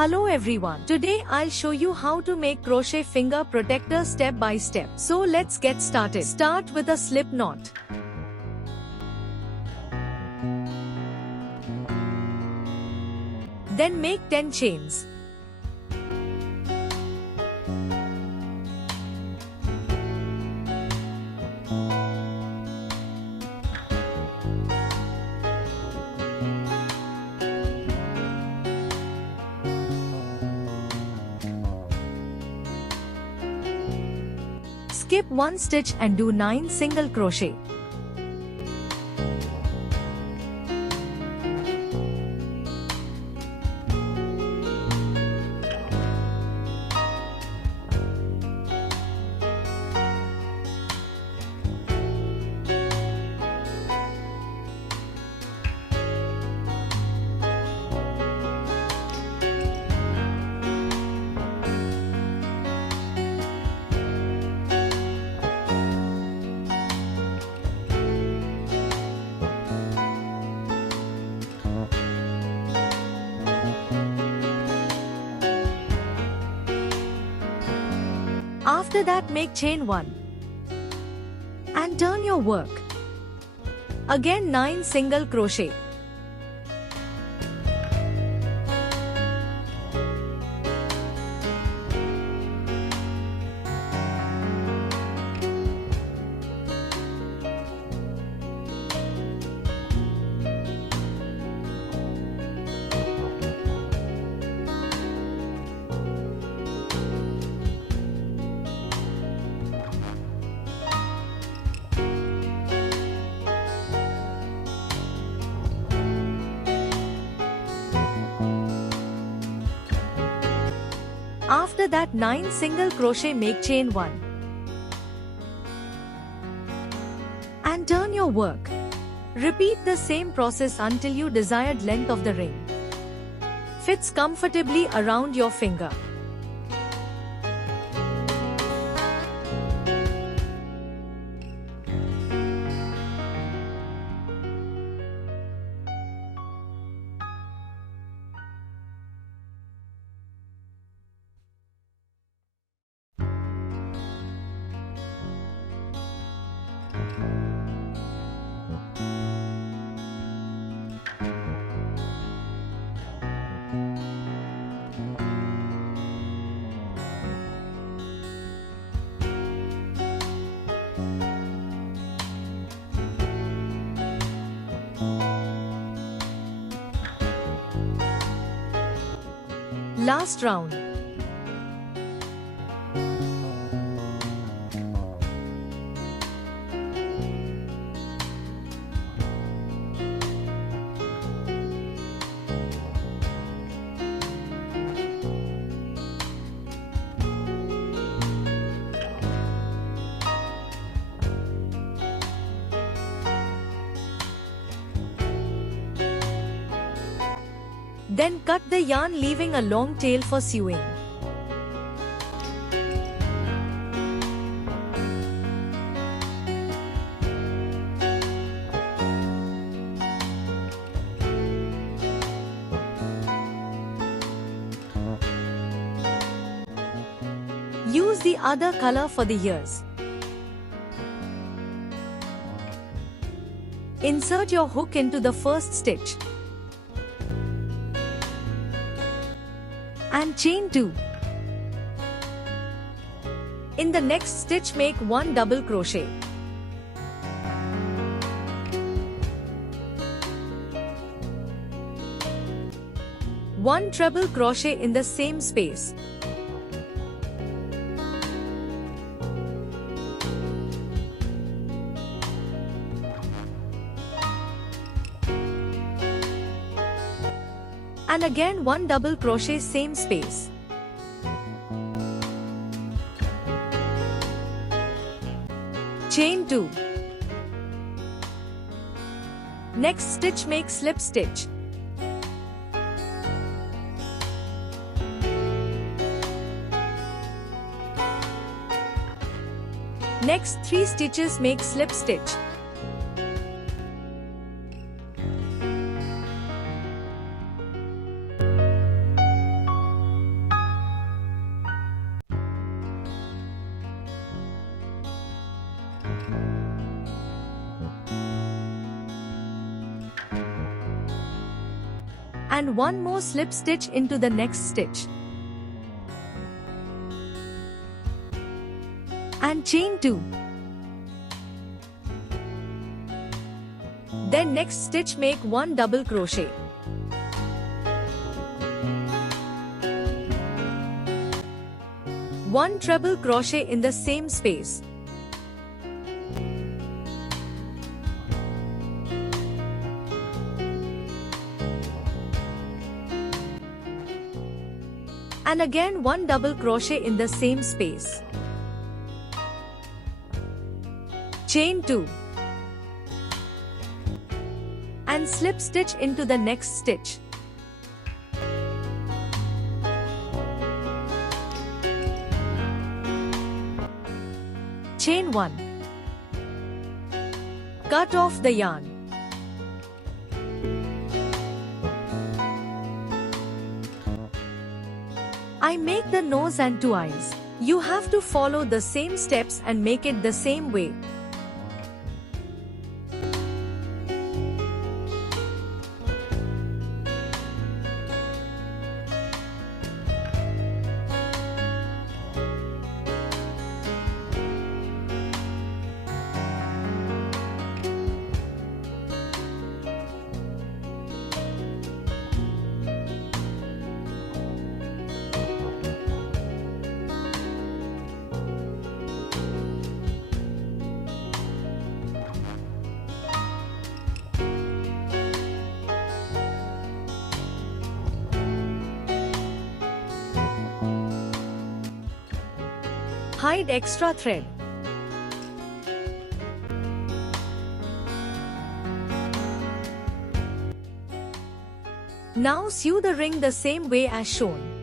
Hello everyone. Today I'll show you how to make crochet finger protector step by step. So let's get started. Start with a slip knot. Then make 10 chains. Skip one stitch and do 9 single crochet. After that, make chain 1 and turn your work. Again 9 single crochet. After that, 9 single crochet, make chain 1 and turn your work. Repeat the same process until your desired length of the ring fits comfortably around your finger. Last round. Then cut the yarn, leaving a long tail for sewing. Use the other color for the ears. Insert your hook into the first stitch and chain 2. In the next stitch, make 1 double crochet. One treble crochet in the same space. And again 1 double crochet, same space. Chain 2. Next stitch, make slip stitch. Next 3 stitches, make slip stitch. and one more slip stitch into the next stitch. And chain 2. Then next stitch make 1 double crochet. One treble crochet in the same space. And again one double crochet in the same space. Chain 2. And slip stitch into the next stitch. Chain 1. Cut off the yarn. I make the nose and 2 eyes. You have to follow the same steps and make it the same way. Hide extra thread. Now sew the ring the same way as shown.